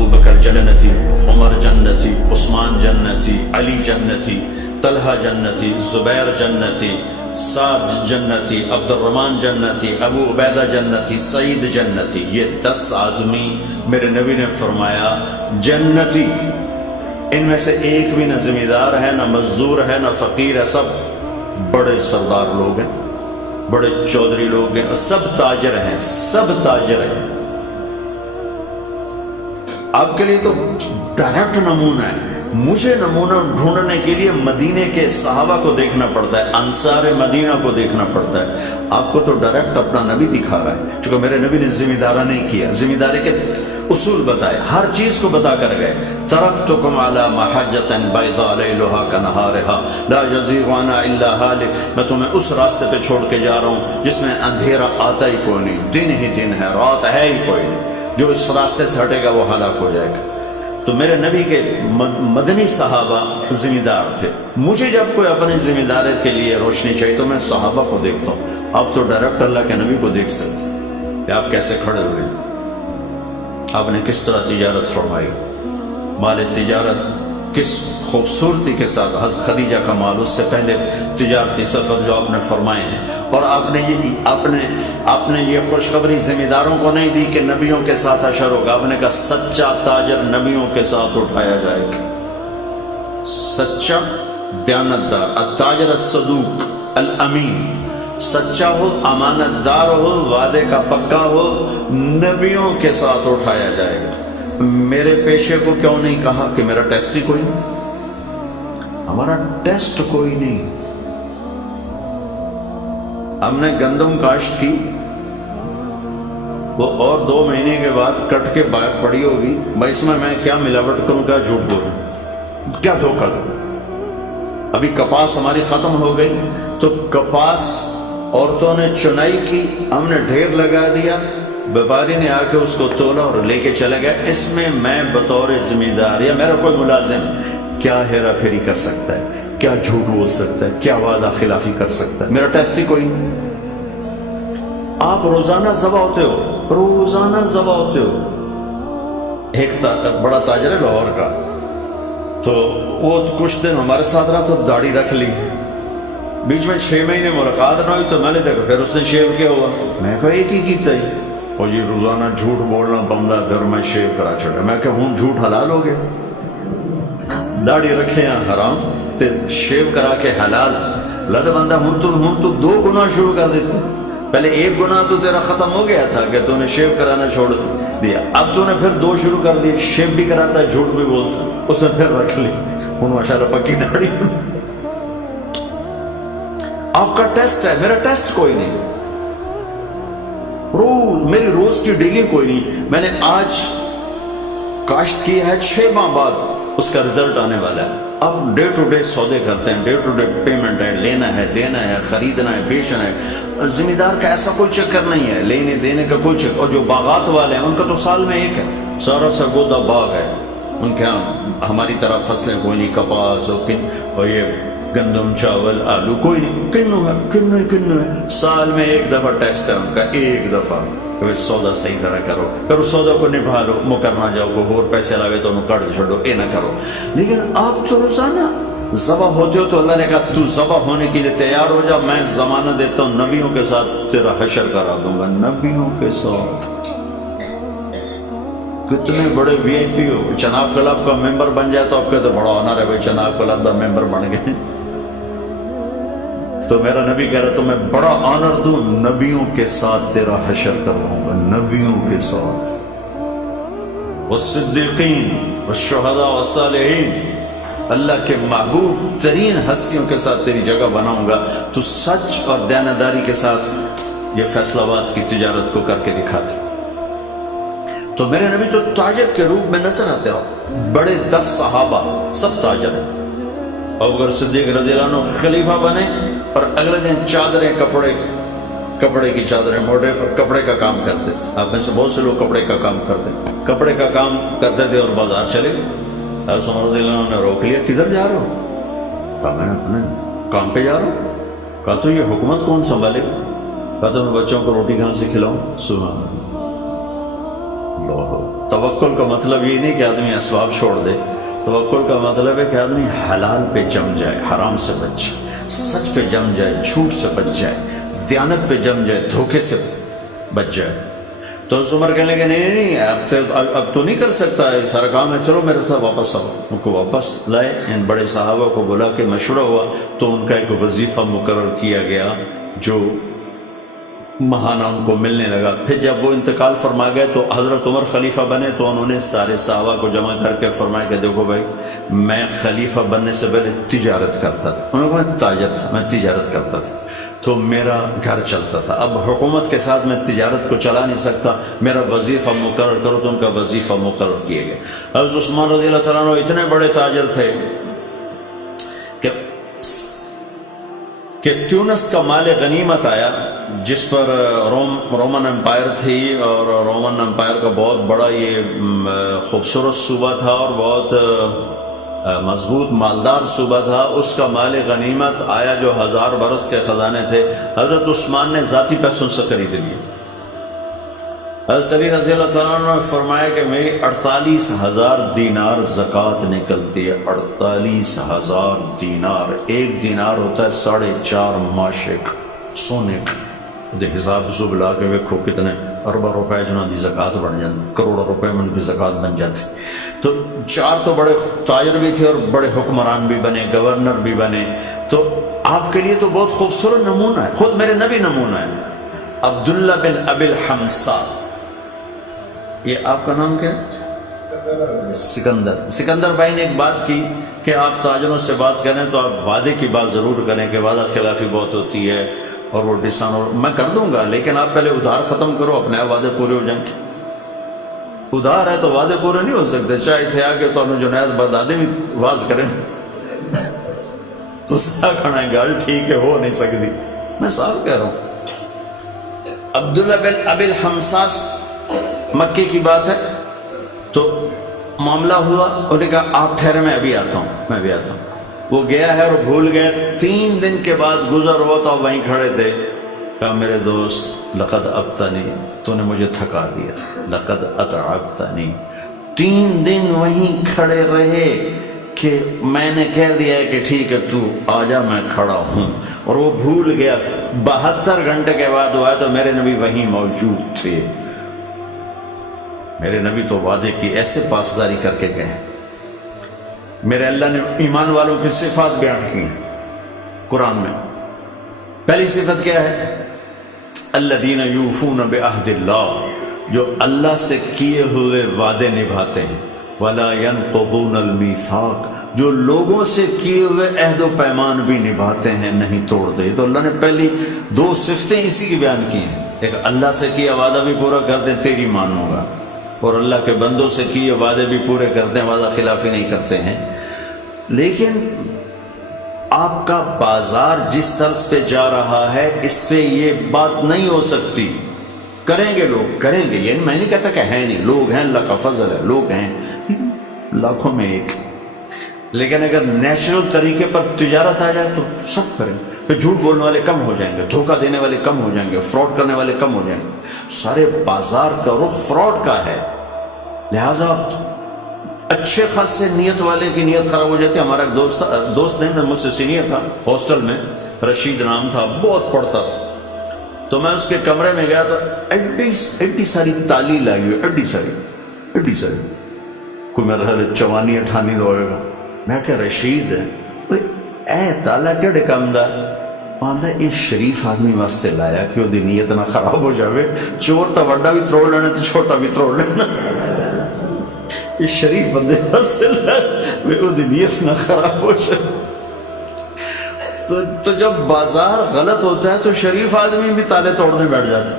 ابو بکر جنتی، عمر جنتی، عثمان جنتی، علی جنتی، طلحہ جنتی، زبیر جنتی، سعد جنتی، عبد الرحمن جنتی، ابو عبیدہ جنتی، سعید جنتی. یہ 10 آدمی میرے نبی نے فرمایا جنتی. ان میں سے ایک بھی نہ زمیندار ہے، نہ مزدور ہے، نہ فقیر ہے، سب بڑے سردار لوگ ہیں، بڑے چودھری لوگ ہیں، سب تاجر ہیں، سب تاجر ہیں. آپ کے لیے تو ڈائریکٹ نمونہ ہے. مجھے نمونہ ڈھونڈنے کے لیے مدینے کے صحابہ کو دیکھنا پڑتا ہے، انصار مدینہ کو دیکھنا پڑتا ہے. آپ کو تو ڈائریکٹ اپنا نبی دکھا رہا ہے. چونکہ میرے نبی نے زمیندارہ نہیں کیا، زمینداری کے اصول بتائے، ہر چیز کو بتا کر گئے. ترکتکم علی محجۃ بیضاء لیلھا کنہارھا لا یزیغ عنہا الا ھالک. میں تمہیں اس راستے پہ چھوڑ کے جا رہا ہوں جس میں اندھیرا آتا ہی کوئی نہیں، دن ہی دن ہے، رات ہے ہی کوئی نہیں. جو اس راستے سے ہٹے گا وہ ہلاک ہو جائے گا. تو میرے نبی کے مدنی صحابہ زمیندار تھے. مجھے جب کوئی اپنے زمینداری کے لیے روشنی چاہیے تو میں صحابہ کو دیکھتا ہوں. آپ تو ڈائریکٹ اللہ کے نبی کو دیکھ سکتے کہ آپ کیسے کھڑے ہوئے، آپ نے کس طرح تجارت فرمائی، مال تجارت کس خوبصورتی کے ساتھ. حضرت خدیجہ کا مال، اس سے پہلے تجارتی سفر جو آپ نے فرمائے ہیں. اور آپ نے یہ خوشخبری زمینداروں کو نہیں دی کہ نبیوں کے ساتھ حشر ہوگا. آپ نے کہا سچا تاجر نبیوں کے ساتھ اٹھایا جائے گا. سچا دیانتدار، التاجر الصدوق الامین، سچا ہو، امانت دار ہو، وعدے کا پکا ہو، نبیوں کے ساتھ اٹھایا جائے گا. میرے پیشے کو کیوں نہیں کہا کہ میرا ٹیسٹ ہی کوئی نہیں؟ ہمارا ٹیسٹ کوئی نہیں. ہم نے گندم کاشت کی، وہ اور 2 مہینے کے بعد کٹ کے باہر پڑی ہوگی. بھائی اس میں کیا ملاوٹ کروں، کیا جھوٹ بولوں، کیا دھوکہ دوں. ابھی کپاس ہماری ختم ہو گئی تو کپاس عورتوں نے چنائی کی، ہم نے ڈھیر لگا دیا، بیپاری نے آ کے اس کو تولا اور لے کے چلا گیا. اس میں بطور زمیندار یا میرا کوئی ملازم کیا ہیرا پھیری کر سکتا ہے، کیا جھوٹ بول سکتا ہے، کیا وعدہ خلافی کر سکتا ہے؟ میرا ٹیسٹ ہی کوئی نہیں. آپ روزانہ ذبح ہوتے ہو، روزانہ ذبح ہوتے ہو. ایک بڑا تاجر ہے لاہور کا، تو وہ کچھ دن ہمارے ساتھ رہا تو داڑھی رکھ لی. بیچ میں 6 مہینے ملاقات نہ ہوئی تو میں نے دیکھا پھر اس نے شیو کیا ہوا. میں کہا ایک ہی کیتا ہی، اور یہ روزانہ جھوٹ بولنا بندہ گھر میں شیو کرا چھوڑا. میں کہ ہوں جھوٹ حلال ہو گیا، داڑھی رکھے ہیں حرام تے شیو کرا کے حلال. لد بندہ ہوں تو 2 گناہ شروع کر دیتے. پہلے 1 گناہ تو تیرا ختم ہو گیا تھا کہ تو نے شیو کرانا چھوڑ دیا، اب تو نے پھر 2 شروع کر دیے. شیو بھی کراتا ہے، جھوٹ بھی بولتا، اس نے پھر رکھ لی. ہوں ماشاءاللہ پکی داڑھی. آپ کا ٹیسٹ ہے، میرا ٹیسٹ کوئی نہیں. میری روز کی ڈیلی کوئی نہیں. میں نے آج کاشت کی ہے، 6 ماہ بعد اس کا رزلٹ آنے والا ہے. اب ڈے ٹو ڈے سودے کرتے ہیں، ڈے ٹو ڈے پیمنٹ ہے، لینا ہے، دینا ہے، خریدنا ہے، بیچنا ہے. زمیندار کا ایسا کوئی چکر نہیں ہے، لینے دینے کا کوئی چکر. اور جو باغات والے ہیں ان کا تو سال میں ایک ہے، سارا سرگودا باغ ہے ان کے ہاں. ہماری طرف فصلیں کوئی نہیں، کپاس اور یہ گندم، چاول، آلو کوئی نہیں. کنو ہے. سال میں 1 دفعہ ٹیسٹ ہے ان کا، 1 دفعہ. سودا صحیح طرح کرو، پھر اس سودا کو نبھا لو، مکر نہ جاؤ، کوئی اور پیسے لاوے تو انہوں کٹ چھوڑو، اے نہ کرو. لیکن آپ تو روزانہ ذبح ہوتے ہو تو اللہ نے کہا تو ذبح ہونے کے لیے تیار ہو جا، میں زمانہ دیتا ہوں نبیوں کے ساتھ تیرا حشر کرا دوں گا. نبیوں کے ساتھ کتنے بڑے وی آئی پی ہو. چناب کلب کا ممبر بن جائے تو آپ کہتے بڑا آنر ہے بھائی چناب کلب کا ممبر بن گئے. تو میرا نبی کہہ رہا تو میں بڑا آنر دوں، نبیوں کے ساتھ تیرا حشر کرواؤں گا، نبیوں کے ساتھ. والصدیقین والشہداء والصالحین، اللہ کے محبوب ترین ہستیوں کے ساتھ تیری جگہ بناؤں گا. تو سچ اور دیانتداری کے ساتھ یہ فیصل آباد کی تجارت کو کر کے دکھاتے. تو میرے نبی تو تاجر کے روپ میں نظر آتے ہو. بڑے 10 صحابہ سب تاجر ہیں. ابوبکر صدیق رضی اللہ عنہ خلیفہ بنے اور اگلے دن چادریں، کپڑے کی چادریں، موٹے کپڑے کا کام کرتے تھے. آپ میں سے بہت سے لوگ کپڑے کا کام کپڑے کا کام کرتے تھے اور بازار چلے گئے. حضرت عمر رضی اللہ عنہ نے روک لیا، کدھر جا رہا ہو؟ کہا میں اپنے کام پہ جا رہا ہوں. کہا تو یہ حکومت کون سنبھالے گا؟ کہا تو میں بچوں کو روٹی کہاں سے کھلاؤں. سبحان اللہ. توکل کا مطلب یہ نہیں کہ آدمی اسباب چھوڑ دے، توکل کا مطلب ہے کہ آدمی حلال پہ جم جائے، حرام سے بچ جائے، سچ پہ جم جائے، جھوٹ سے بچ جائے، دیانت پہ جم جائے، دھوکے سے بچ جائے۔ تو عمر کہنے لگے نہیں اب تو نہیں کر سکتا ہے سارا کام ہے، چلو میرے ساتھ واپس آؤ۔ ان کو واپس لائے، ان بڑے صحابہ کو بلا کے مشورہ ہوا تو ان کا ایک وظیفہ مقرر کیا گیا جو ماہانہ ان کو ملنے لگا۔ پھر جب وہ انتقال فرما گئے تو حضرت عمر خلیفہ بنے تو انہوں نے سارے صحابہ کو جمع کر کے فرمایا کہ دیکھو بھائی، میں خلیفہ بننے سے پہلے تجارت کرتا تھا، انہوں نے کہا تاجر تھا، میں تجارت کرتا تھا تو میرا گھر چلتا تھا، اب حکومت کے ساتھ میں تجارت کو چلا نہیں سکتا، میرا وظیفہ مقرر کرو، تو ان کا وظیفہ مقرر کیے گئے۔ حضرت عثمان رضی اللہ تعالیٰ عنہ اتنے بڑے تاجر تھے کہ تیونس کا مال غنیمت آیا جس پر رومن امپائر تھی، اور رومن امپائر کا بہت بڑا یہ خوبصورت صوبہ تھا اور بہت مضبوط مالدار صوبہ تھا۔ اس کا مال غنیمت آیا جو 1000 برس کے خزانے تھے، حضرت عثمان نے ذاتی پیسوں سے خرید لیے۔ حضرت علی رضی اللہ تعالیٰ عنہ نے فرمایا کہ میری 48,000 دینار زکوٰۃ نکلتی ہے، 48,000 دینار، ایک دینار ہوتا ہے 4.5 ماشے سونے کا۔ حساب حسوب لا کے ویکھو کتنے اربوں روپے جنہوں کی زکوٰۃ بن جاتی، کروڑوں روپے میں ان کی زکوٰۃ بن جاتی۔ تو 4 تو بڑے تاجر بھی تھے اور بڑے حکمران بھی بنے، گورنر بھی بنے۔ تو آپ کے لیے تو بہت خوبصورت نمونہ ہے، خود میرے نبی نمونہ ہے۔ عبداللہ بن ابی الحمصا، یہ آپ کا نام کیا ہے؟ سکندر بھائی نے ایک بات کی کہ آپ تاجروں سے بات کریں تو آپ وعدے کی بات ضرور کریں کہ وعدہ خلافی بہت ہوتی ہے اور وہ ڈسان، اور میں کر دوں گا لیکن آپ پہلے ادھار ختم کرو، اپنے وعدے پورے ہو جائیں۔ ادھار ہے تو وعدے پورے نہیں ہو سکتے، چاہے تھے آگے تو ہمیں جنید بغدادی بھی واز کریں تو کھڑا گل ٹھیک ہے، ہو نہیں سکتی، میں صاف کہہ رہا ہوں۔ عبداللہ بن ابی الحمصاس مکے کی بات ہے، تو معاملہ ہوا، انہوں نے کہا آپ ٹھہرے، میں ابھی آتا ہوں، میں ابھی آتا ہوں۔ وہ گیا ہے اور بھول گئے، 3 دن کے بعد گزر ہوا تو وہیں کھڑے تھے، کہا میرے دوست لقد ابتنی، تو نے مجھے تھکا دیا، لقد اتعبتنی۔ 3 دن وہیں کھڑے رہے کہ میں نے کہہ دیا ہے کہ ٹھیک ہے تو آ جا، میں کھڑا ہوں، اور وہ بھول گیا۔ 72 گھنٹے کے بعد وہ آیا تو میرے نبی وہیں موجود تھے۔ میرے نبی تو وعدے کی ایسے پاسداری کر کے گئے۔ میرے اللہ نے ایمان والوں کی صفات بیان کی قرآن میں۔ پہلی صفت کیا ہے؟ الذین یوفون بعہد اللہ، جو اللہ سے کیے ہوئے وعدے نبھاتے ہیں۔ ولا ینقضون المیثاق، جو لوگوں سے کیے ہوئے عہد و پیمان بھی نبھاتے ہیں، نہیں توڑتے۔ تو اللہ نے پہلی 2 صفتیں اسی کی بیان کی ہیں، ایک اللہ سے کیا وعدہ بھی پورا کرتے ہیں، تیری مانوں گا، اور اللہ کے بندوں سے کیے وعدے بھی پورے کرتے ہیں، وعدہ خلافی نہیں کرتے ہیں۔ لیکن آپ کا بازار جس طرز پہ جا رہا ہے اس پہ یہ بات نہیں ہو سکتی۔ کریں گے لوگ، کریں گے، یعنی میں نہیں کہتا کہ ہے نہیں، لوگ ہیں، اللہ کا فضل ہے، لوگ ہیں لاکھوں میں ایک، لیکن اگر نیچرل طریقے پر تجارت آ جائے تو سب کریں۔ پھر جھوٹ بولنے والے کم ہو جائیں گے، دھوکہ دینے والے کم ہو جائیں گے، فراڈ کرنے والے کم ہو جائیں گے۔ سارے بازار کا رخ فراڈ کا ہے، لہٰذا اچھے خاصے نیت والے کی نیت خراب ہو جاتی ہے۔ ہمارا ایک دوست نہیں، مجھ سے سینئر تھا ہاسٹل میں، رشید نام تھا، بہت پڑھتا تھا، تو میں اس کے کمرے میں گیا تو ایڈی ساری تالی لائی ہوئی، ایڈی ساری، کوئی میرا خیال 54-58 ہوئے گا۔ میں کہ رشید اے تالا کہڑے کام دا؟ آندا یہ شریف آدمی واسطے لایا کہ وہ دی نیت نہ خراب ہو جاوے، چور تا وڈا بھی تروڑ لینا تو چھوٹا بھی تروڑ لینا، یہ شریف بندے واسطے لایا وہ دی نیت نہ خراب ہو جائے۔ تو جب بازار غلط ہوتا ہے تو شریف آدمی بھی تالے توڑنے بیٹھ جاتے۔